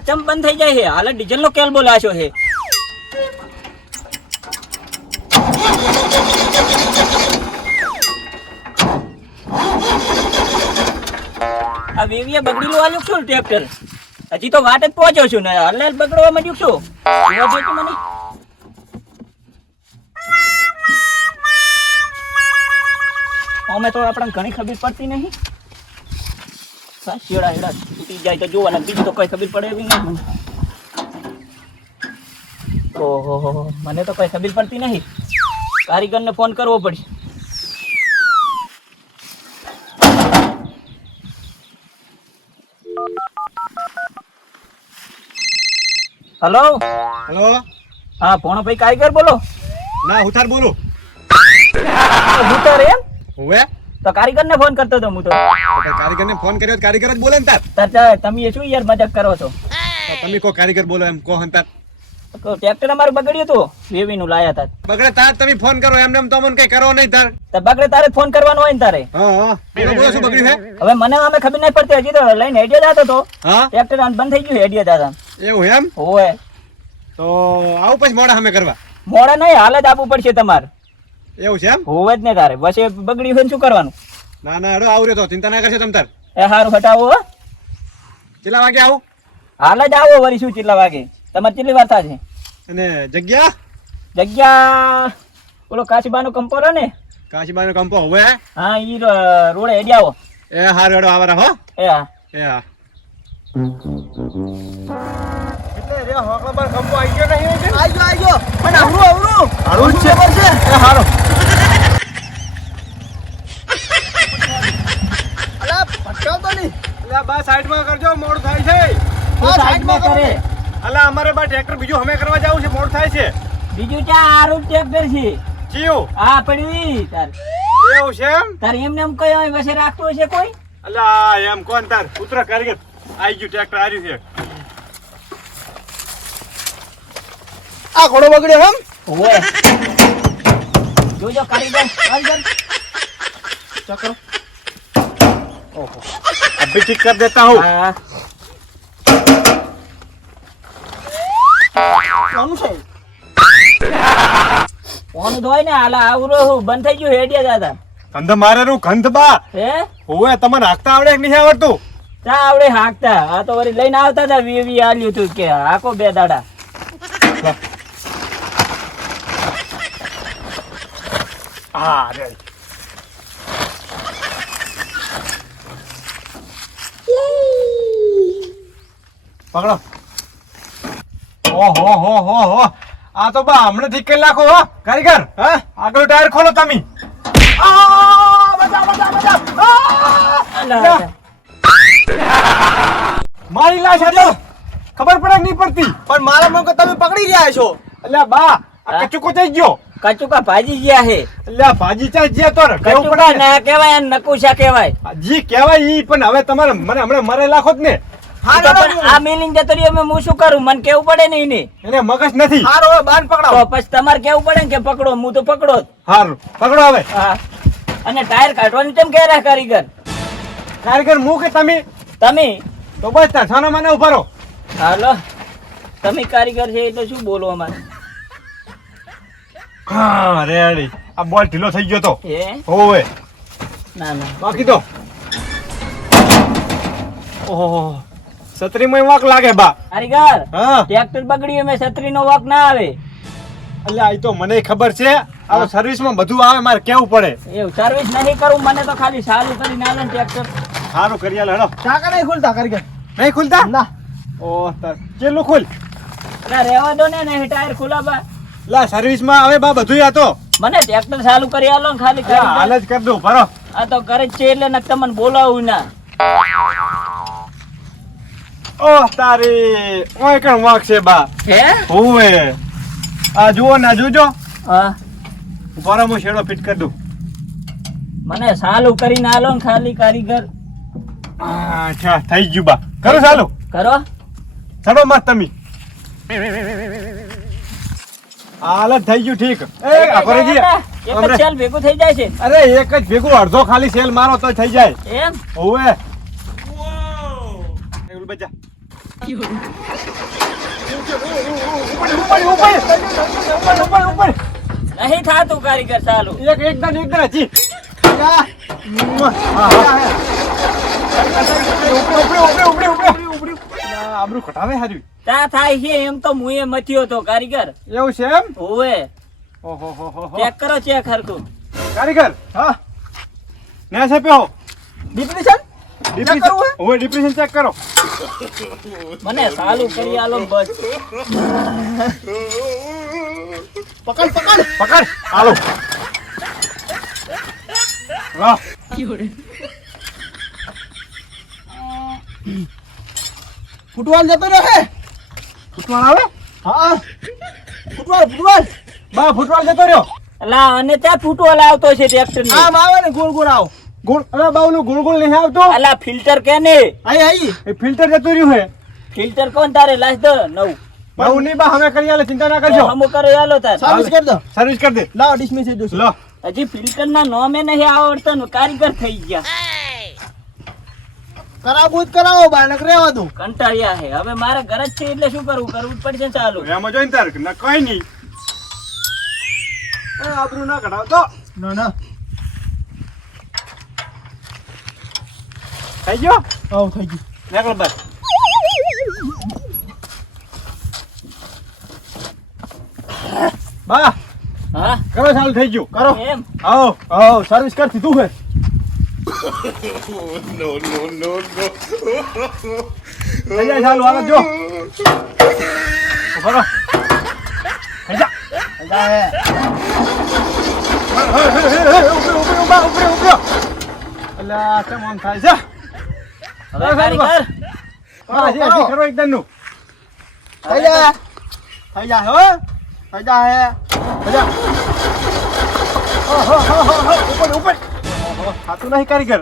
ચમ બંધ થઈ જાય છે હાલ ડીઝલ નો કેલ બોલાશો છે આ વેવીએ બગડીલું આલ્યું છું ટ્રેક્ટર હજી તો વાટ જ પહોંચ્યો છું ને હાલ બગડવા માંડ્યું છું મને અમે તો આપણને ઘણી ખબર પડતી નહીં શેડા હેડા તૂટી જાય તો જોવાના બીજું તો કઈ ખબર પડે એવી નહીં મને ઓહો મને તો કઈ ખબર પડતી નહીં કારીગરને ફોન કરવો પડશે હેલો હેલો હા ભોણો ભાઈ કારીગર બોલો ના હુથાર બોલું હું એમ હવે તો કારીગરને ફોન કરતો હતો હું તો કારીગરને ફોન કર્યો કારીગર જ બોલે ને તમે શું યાર મજાક કરો છો તમે કો કારીગર બોલો એમ કો હંતાર ટ્રેક્ટર અમારું બગડ્યું હતું વેવીનું લાયા હતા બગડે તાર તમે ફોન કરો એમને એમ તો મને કઈ કરો નહીં તાર તો બગડે તારે ફોન કરવાનો હોય ને તારે હા બોલો શું બગડ્યું છે હવે મને અમે ખબર નહીં પડતી હજી તો લઈને હેડિયા જતો હતો હા ટ્રેક્ટર બંધ થઈ ગયું હેડિયા દાદા એવું એમ હોય તો આવું પછી મોડા અમે કરવા મોડા નહીં હાલ જ આપવું પડશે તમારે એવું છે એમ હોવે જ ને તારે બસ એ બગડ્યું હોય ને શું કરવાનું ના ના હેડો આવર્યો તો ચિંતા ના કરશે તમ તાર એ હારું હટાવો હો. કેટલા વાગે આવું હાલ જ આવો વળી શું કેટલા વાગે તમારે કેટલી વાર થાય છે અને જગ્યા જગ્યા ઓલો કાશીબાનો કંપોરો ને કાશીબાનો કંપો હવે હા ઈ રોડે હેડી આવો એ હારું હેડો આવારા હો એ હા એ હા એટલે રે હોકલા પર કંપો આવી ગયો નહીં આવી ગયો પણ આવરું હારું જ છે એ હારો અલા પટકાવતો નહીં અલા બા સાઈડમાં કરજો મોડ થાય છે સાઈડમાં કરે અલા અમારે બા ટ્રેક્ટર બીજું અમે કરવા જાવું છે મોડ થાય છે બીજું ચા આરું ટ્રેક્ટર છે ચિયો હા પડવી તાર એવું છે એમ તાર એમને એમ કઈ હોય વસે રાખતું હશે કોઈ અલા એમ કોણ તાર પુત્ર કારીગર આઈ ગયું ટ્રેક્ટર આવ્યું છે આ ઘોડો બગડ્યો એમ ઓય જોજો કારીગર ચક્રો ઓહો અભી ठीक कर देता हूँ હા કોનું છે કોનું ધોય ને હાલા આવરો બંધ થઈ ગયું હેડિયા દાદા કંધ મારે નું કંધ બા હે ઓએ તમને હાકતા આવડે કે નહીં આવડતું ચા આવડે હાંકતા આ તો વળી લઈને આવતા હતા વીવી આલ્યું તું કે હાકો બે દાડા હા રે પકડો ઓહો હો હો હો આ તો બા હમણે ઠીક કરી નાખો હો કારીગર હા આગળ ટાયર ખોલો તમે મારી લાશ હતો ખબર પડે કે નહીં પડતી પણ મારા મન કે તમે પકડી રહ્યા છો અલ્યા બા આ કચુકો થઈ ગયો કચુકા ભાજી ગયા હે અલ્યા ભાજી ચા જ્યા તો કેવું કચુકા પડે ના કહેવાય અને નકુશા કહેવાય જી કહેવાય ઈ પણ હવે તમારે મને હમણાં મરે લાખો જ ને તો પણ આ મિલિંગ જતો રહ્યો મેં હું શું કરું મને કેવું પડે ને એને એને મગજ નથી હારો હવે બાન તો પકડાવો પછી તમારે કેવું પડે ને કે પકડો હું તો પકડો જ. હારું પકડો હવે હા અને ટાયર કાઢવાનું કેમ કહે રહ્યા કારીગર કારીગર હું કે તમે તમે તો બસ તાર છાનો માને ઉભા રહો હાલો તમે કારીગર છે એટલે શું બોલો અમારે હા રેડી આ બોલ ઢીલો થઈ ગયો તો હે હોવે ના ના બાકી તો ઓહો સત્રીમાં વાક લાગે બા કારીગર હા ટ્રેક્ટર બગડ્યું મેં છત્રી નો વાક ના આવે અલ્યા આ તો મને ખબર છે આ સર્વિસમાં બધું આવે મારે કેવું પડે એવું સર્વિસ નહીં કરું મને તો ખાલી ચાલુ કરીને આવે ને ટ્રેક્ટર સારું કરી આલો હેડો ટાકા નહીં ખુલતા કારીગર નહીં ખુલતા ના ઓહ તાર ચેલું ખુલ ના રહેવા દો ને ટાયર ખુલ્લા બા લા સર્વિસમાં આવે બા બધું આ તો મને ટ્રેક્ટર ચાલુ કરી આલો ને ખાલી હાલ કારીગર જ કરી દઉં ભરો આ તો કરે જ છે એટલે ને તમને બોલાવું ના ઓહ તારી ઓય કણ વાક છે બા હે હોવે આ જુઓ ના જોજો હા ઉભા હું શેડો ફિટ કરી દઉં મને ચાલુ કરીને આલો ને ખાલી કારીગર અચ્છા થઈ ગયું બા કરો ચાલુ કરો ચડો મત તમે હાલત થઈ ગયું ઠીક એ અપરેજી એક જ સેલ ભેગું થઈ જાય છે અરે એક જ ભેગું અડધો ખાલી સેલ મારો તો થઈ જાય એમ હોવે એવું બજા ઉપર નહીં થાતું કારીગર ચાલુ. એકદમ હજી જા. આબરૂ ઘટાવે હાર્યું તા થાય છે એમ તો મુએ મથ્યો તો કારીગર. એવું છે એમ હોવે ઓહો હો હો ચેક કરો ચેક હરખું. કારીગર હા ને છે પેહો ડિપ્રેશન ચેક કરવું હે? ઓય ડિપ્રેશન ચેક કરો મને ચાલુ કરી આલો ને બસ. પકડ પકડ હાલો વાહ ફૂટવાલ જતો રહે. ફૂટવાળ આવે હા ફૂટવાલ બા ફૂટવાળ જતો રહ્યો અલા અને ત્યાં ફૂટવા લાવતો છે ટ્રેક્ટર ની. આમ આવે ને ગોળ ગોળ આવ. ગોળ અરે બાવલું ગોળ ગોળ નહીં આવતો અલા ફિલ્ટર કે ને આઈ એ ફિલ્ટર જતું રહ્યું હે ફિલ્ટર કોણ તારે લાશ દો નવું. બહુ નહીં બા અમે કરી આલે ચિંતા ના કરજો હમો કરો આલો તાર. સર્વિસ કરી દો. સર્વિસ કરી દે લાવ ડિસમિસ થઈ જશે. લો હજી ફિલ્ટર ના નોમે નહીં આવડતો ને કારીગર થઈ ગયા. કરાવું જ કરાવો બા નક રહેવા દો. કંટાળ્યા છે હવે મારે ઘર જ છે એટલે શું કરવું જ પડશે ચાલુ. એમાં જોઈને તાર ના કઈ નહીં આબરૂ ના કઢાવતો ના થઈ ગયો આવ થઈ ગયું. નીકળ બસ બા હા કરો ચાલુ થઈ ગયું કરો એમ આવો સર્વિસ કરી દીધું હે થઈ જાય ચાલુ હાલો જો ઉભા રહો. થઈ જા જા હે. ઉભરો અલ્યા કેમ આમ થાય છે હવે કારીગર હજી કરો એકદમ નું થઈ જા હો. થઈ જા હે. ઉપર ખાતું નહીં કારીગર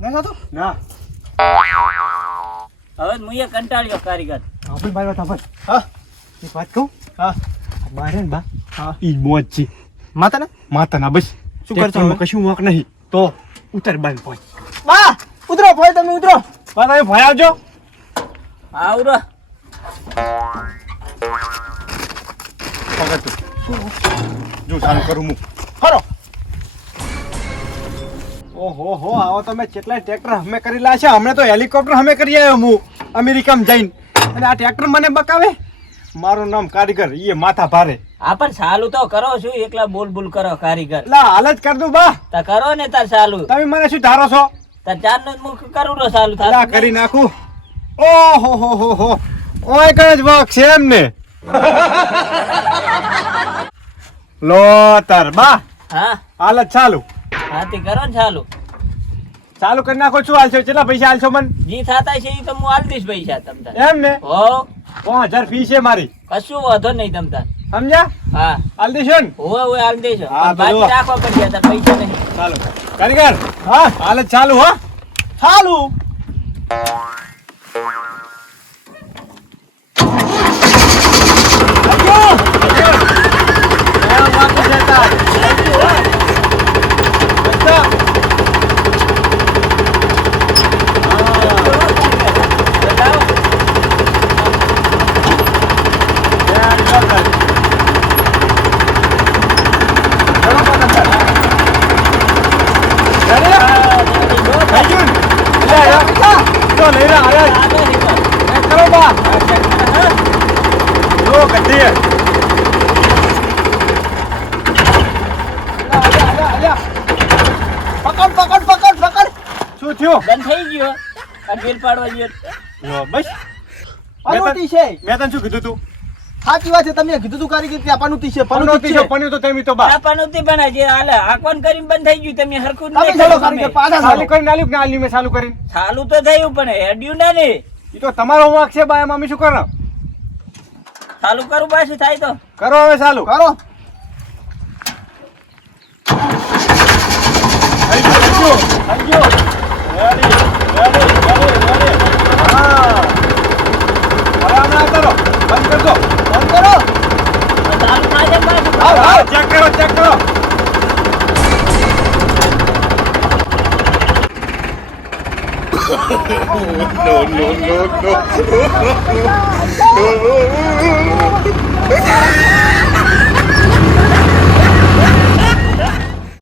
ના સાતું ના હવે મુએ કંટાળ્યો કારીગર. આપણે મારી વાત સાંભળ હા એક વાત કહું હા મારે ને બા હા ઈ મોજ છે માતા ને માતાના બસ શું કરશો ટ્રેક્ટરમાં હવે? કશું વાંક નહીં તો ઉતર બાંધ પોઈ બા ઉતરો ભાઈ તમે ઉતરો. બા તમે ભય આવજો આવરો પકડ તું જો ચાલુ કરું હું ફરો. ઓહો હો આવો તમે કેટલાય ટ્રેક્ટર અમે કરેલા છે હમણાં તો હેલિકોપ્ટર અમે કરી આવ્યો હું અમેરિકામાં જઈને અને આ ટ્રેક્ટર મને બકાવે મારું નામ કારીગર ઈ માથા ભારે આ પણ ચાલુ તો કરો શું એકલા બોલ બોલ કરો કારીગર. લા હાલ જ કર દઉં બા તા કરો ને તાર ચાલુ. તમે મને શું ધારો છો તાર ચાર નું મુખ કરું રો ચાલુ લા થાય. કરી નાખું ઓહો હો ઓય કઈ જ વર્ક છે એમ ને લો તાર બા હા હાલ જ ચાલુ હાથી કરો ને ચાલુ. ચાલુ કરી નાખો શું હાલશો કેટલા પૈસા હાલશો મને જી થાતા છે ઈ તો હું આલ દઈશ પૈસા તમ તાર. એમ ને હો 5000 ફી છે મારી કશું વાંધો નહીં તમ તાર. સમજ્યા હા હાલ દેશો ને હોવે હોવે આલ દઈશ. હા, પણ બાકી તો રાખવા પડશે તાર પૈસા નહીં. ચાલો કારીગર હા હાલ જ ચાલુ હો ચાલુ. પકડ. શું થયું બંધ થઈ ગયો આ બિલ પાડવા ગયો. લો, બસ પનોતી છે. મેં તને શું કીધું તું સાચી વાત છે તમે કીધું તું કારીગર કે આ પનોતી છે. પનોતી છે પન્યું તો તેમી તો બા આ પણ ઉતી પણ જે હાલે આકોન કરીને બંધ થઈ ગયું તમે હરખું તમે નહીં ચાલો કર્યું કારીગર તમે. પાછા ચાલુ ચાલો. કરીને આલ્યું કે ના આલ્યું મેં ચાલુ કરીને ચાલુ તો થયું પણ હેડ્યું ના ને. ઈ તો તમારો વાંક છે બા એમાં અમે શું કરો ચાલુ કરું પાછું થાય તો. કરો હવે ચાલુ કરો. થઈ ગયું. રેડી હા હવે હમણાં કરો બંધ કરજો બંધ કરો. ચાલુ થાય છે પાછું. હા ચેક કરો no, no, no.